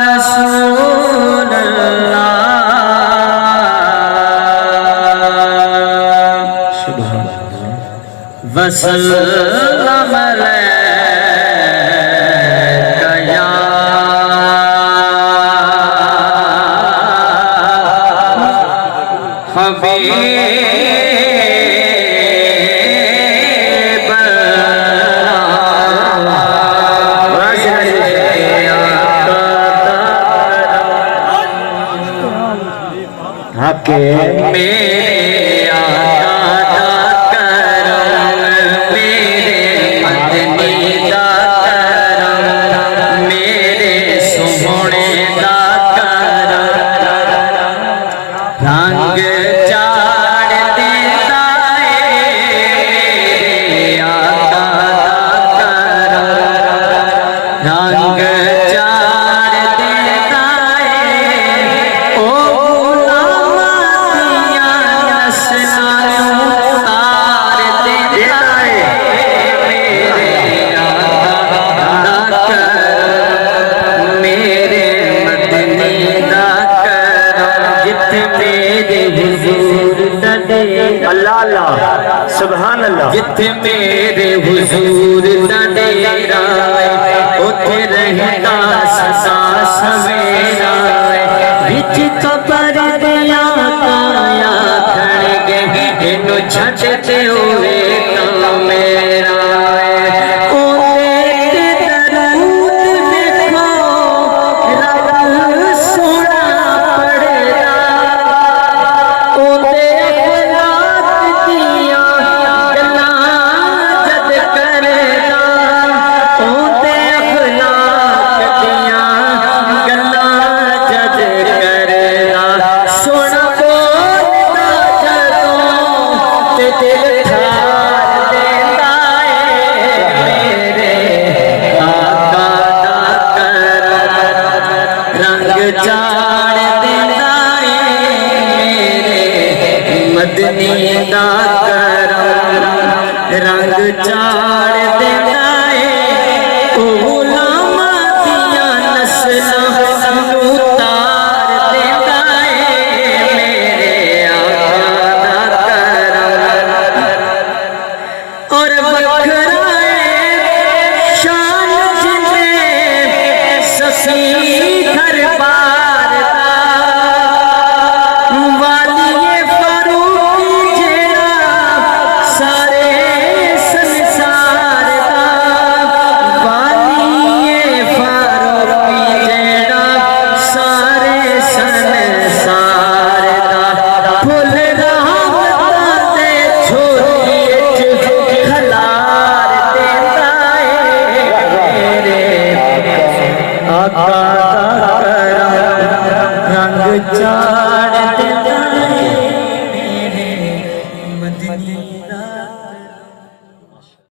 रसूल अल्लाह सुभान अल्लाह वसल्लम अलैका या हबीब के मेरे आका दा करम मेरे मदनी दा करम मेरे सोहणे दा करम रंग चाड़ देता है आका दा करम रंग चाड़ देता है ओ अल्लाह अल्लाह सुभान अल्लाह जिथे मेरे हुजूर दा डेरा उथे रहता सदा सवेरा विच कबर दिया काया खड़ गए इनु छड्डते होवे तां मेरा चाड़ देता है मेरे मदनी दा करम रंग चाड़ देता है ओ गुलामा दिया नस्लां नूं तार देता है मेरे आका दा करम और बखरा है शान जिंदे ससी रंग चाड़